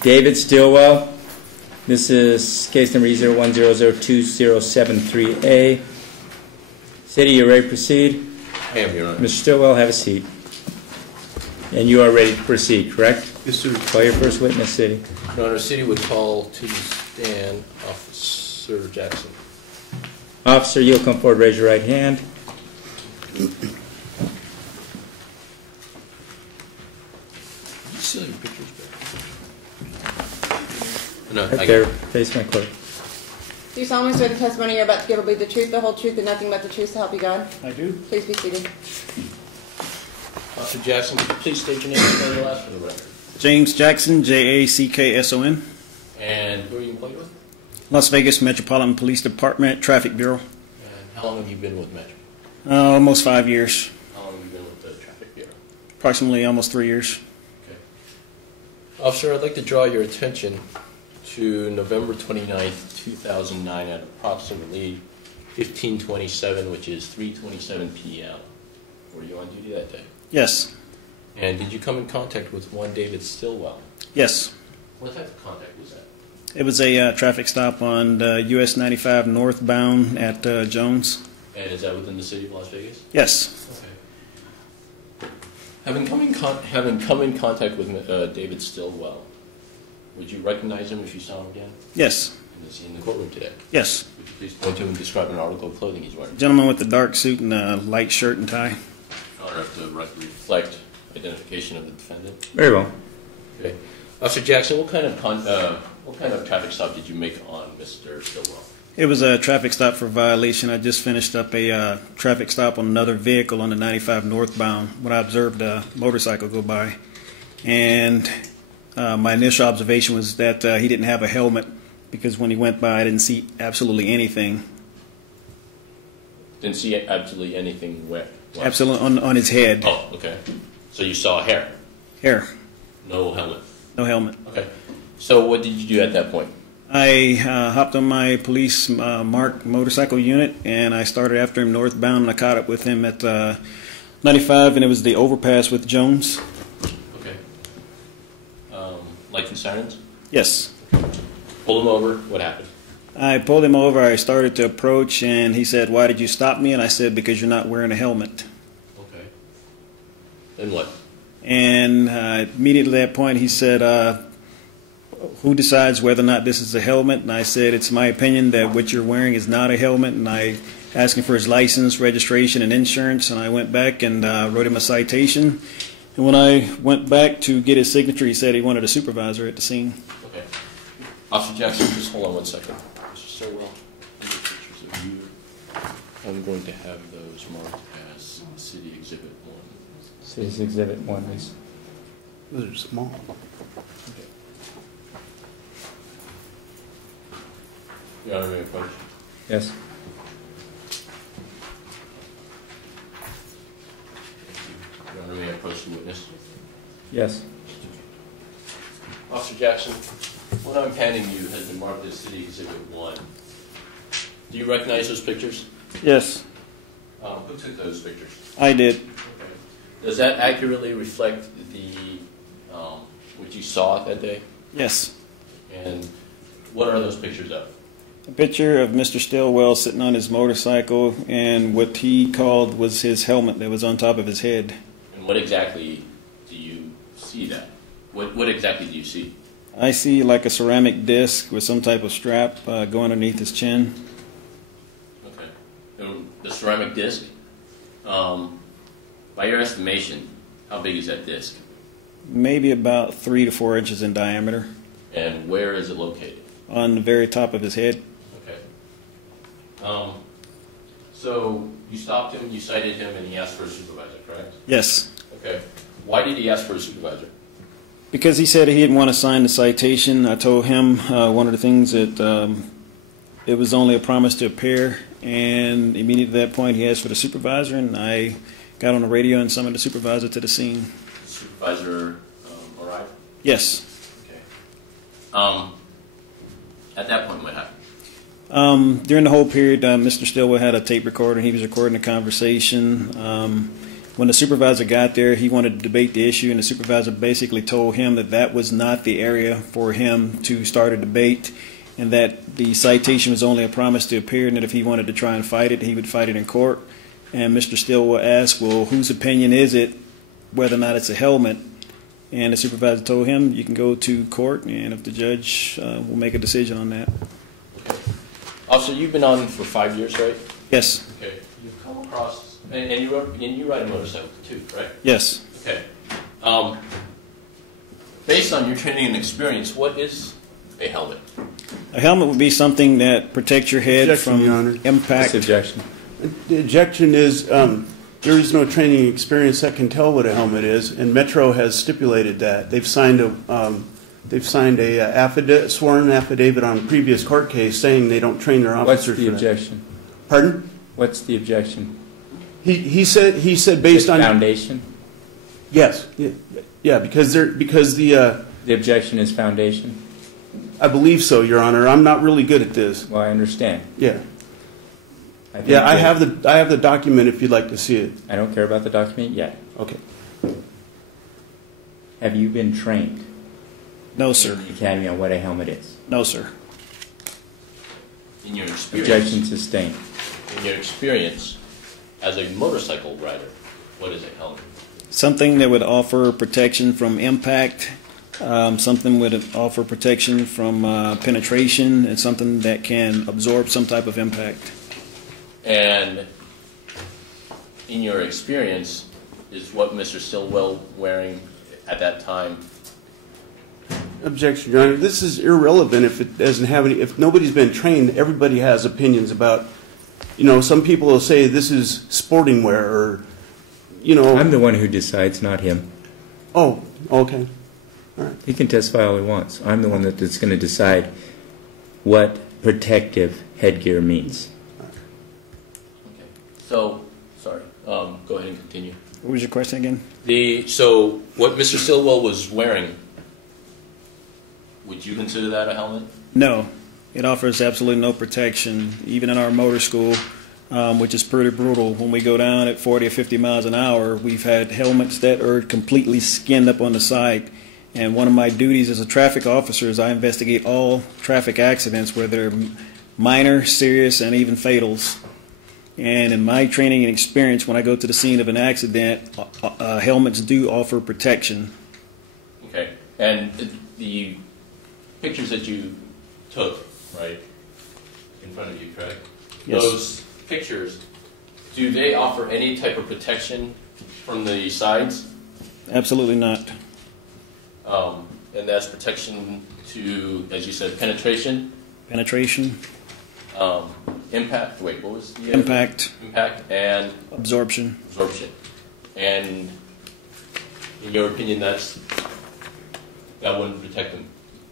David Stillwell. This is case number E01002073A. City, you ready to proceed? I am, Your Honor. Mr. Stillwell, have a seat. And you are ready to proceed, correct? Yes, sir. Call your first witness, City. Your Honor, City would call to the stand Officer Jackson. Officer, you'll come forward, raise your right hand. Still your pictures back. No, Right there, face my clerk. Do you solemnly swear the testimony you're about to give will be the truth, the whole truth, and nothing but the truth, so help you God? I do. Please be seated. Officer Jackson, could you please state your name and spell your last for the record? James Jackson, Jackson. And who are you employed with? Las Vegas Metropolitan Police Department, Traffic Bureau. And how long have you been with Metro? Almost 5 years. How long have you been with the Traffic Bureau? Approximately almost 3 years. Okay. Officer, I'd like to draw your attention to November 29th, 2009 at approximately 15:27, which is 3:27 p.m. Were you on duty that day? Yes. And did you come in contact with one David Stillwell? Yes. What type of contact was that? It was a traffic stop on US 95 northbound at Jones. And is that within the city of Las Vegas? Yes. Okay. Having come in contact with David Stillwell, would you recognize him if you saw him again? Yes. And is he in the courtroom today? Yes. Would you please point to him and describe an article of clothing he's wearing? Gentleman with the dark suit and a light shirt and tie. Honor, to reflect identification of the defendant. Very well. Okay. Officer Jackson, what kind of traffic stop did you make on Mr. Stillwell? It was a traffic stop for violation. I just finished up a traffic stop on another vehicle on the 95 northbound when I observed a motorcycle go by. And my initial observation was that he didn't have a helmet, because when he went by I didn't see absolutely anything. Didn't see absolutely anything where? Absolutely on his head. Oh, okay. So you saw hair? Hair. No helmet? No helmet. Okay. So what did you do at that point? I hopped on my police marked motorcycle unit and I started after him northbound, and I caught up with him at 95, and it was the overpass with Jones. Okay. Lights and sirens? Yes. Pulled him over. What happened? I pulled him over. I started to approach, and he said, "Why did you stop me?" And I said, "Because you're not wearing a helmet." Okay. Then what? And immediately at that point, he said, "Who decides whether or not this is a helmet?" And I said, "It's my opinion that what you're wearing is not a helmet." And I asked him for his license, registration, and insurance. And I went back and wrote him a citation. And when I went back to get his signature, he said he wanted a supervisor at the scene. Okay. Officer Jackson, just hold on 1 second. Mr. Stillwell, any pictures of you? I'm going to have those marked as City Exhibit 1. City's Exhibit 1 is. Those are small. Okay. Your Honor, any question? Yes. Your Honor, may I approach the witness? Yes. Officer Jackson, what I'm handing you has been marked as City Exhibit 1. Do you recognize those pictures? Yes, Who took those pictures? I did. Okay. Does that accurately reflect the what you saw that day? Yes. And what are those pictures of? A picture of Mr. Stillwell sitting on his motorcycle, and what he called was his helmet that was on top of his head. And what exactly do you see that? What exactly do you see? I see like a ceramic disc with some type of strap going underneath his chin. Okay. And the ceramic disc, by your estimation, how big is that disc? Maybe about 3 to 4 inches in diameter. And where is it located? On the very top of his head. Okay. So you stopped him, you cited him, and he asked for a supervisor, correct? Yes. Okay. Why did he ask for a supervisor? Because he said he didn't want to sign the citation. I told him one of the things that it was only a promise to appear, and immediately at that point he asked for the supervisor, and I got on the radio and summoned the supervisor to the scene. The supervisor arrived? Yes. Okay. At that point, what happened? During the whole period, Mr. Stillwell had a tape recorder, and he was recording the conversation. When the supervisor got there, he wanted to debate the issue, and the supervisor basically told him that that was not the area for him to start a debate, and that the citation was only a promise to appear, and that if he wanted to try and fight it, he would fight it in court. And Mr. Stillwell asked, well, whose opinion is it whether or not it's a helmet? And the supervisor told him, you can go to court, and if the judge will make a decision on that. Officer, you've been on for 5 years, right? Yes. Okay. You've come across, and you ride a motorcycle too, right? Yes. Okay. Based on your training and experience, what is a helmet? A helmet would be something that protects your head Objection, Your Honor. from impact. What's the objection? The objection is there is no training experience that can tell what a helmet is, and Metro has stipulated that. They've signed a sworn affidavit on a previous court case saying they don't train their What's officers the for that. objection? Pardon? What's the objection? He said based on Foundation? yes, yeah, because the The objection is foundation? I believe so, Your Honor. I'm not really good at this. Well, I understand. Yeah. think Yeah, I that- have the document if you'd like to see it. I don't care about the document yet. Okay. Have you been trained No, in sir. the academy on what a helmet is? No, sir. In your experience, Objection sustained. in your experience as a motorcycle rider, what is a helmet? Something that would offer protection from impact, something would offer protection from penetration, and something that can absorb some type of impact. And in your experience, is what Mr. Stillwell wearing at that time? Objection, Your Honor. This is irrelevant if it doesn't have any. If nobody's been trained, everybody has opinions about. You know, some people will say this is sporting wear, or you know. I'm the one who decides, not him. Oh, okay. He can testify all he wants. I'm the one that's going to decide what protective headgear means. Okay. So, sorry. Go ahead and continue. What was your question again? So what Mr. Stillwell was wearing, would you consider that a helmet? No, it offers absolutely no protection, even in our motor school, which is pretty brutal. When we go down at 40 or 50 miles an hour, we've had helmets that are completely skinned up on the side. And one of my duties as a traffic officer is I investigate all traffic accidents, whether they're minor, serious, and even fatals. And in my training and experience, when I go to the scene of an accident, helmets do offer protection. Okay. And the pictures that you took, right, in front of you, correct? Yes. Those pictures, do they offer any type of protection from the sides? Absolutely not. And that's protection to, as you said, penetration, Penetration, impact. Wait, what was the impact, impact and absorption. absorption. And in your opinion, that wouldn't protect them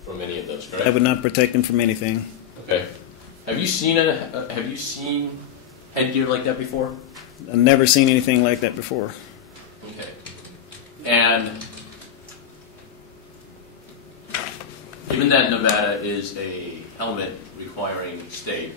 from any of those, correct? That would not protect them from anything. Okay. Have you seen headgear like that before? I've never seen anything like that before. Okay. And given that Nevada is a helmet requiring state,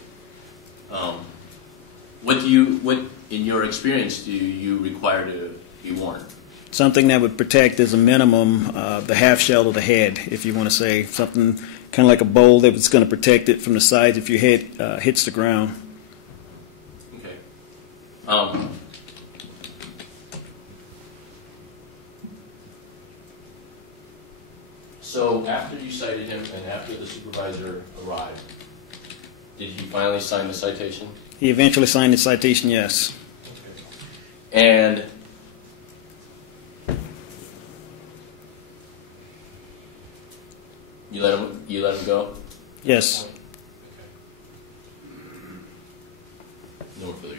what in your experience do you require to be worn? Something that would protect as a minimum the half shell of the head, if you want to say. Something kind of like a bowl that was going to protect it from the sides if your head hits the ground. Okay. So after you cited him and after the supervisor arrived, did he finally sign the citation? He eventually signed the citation, yes. And you let him go? Yes. No further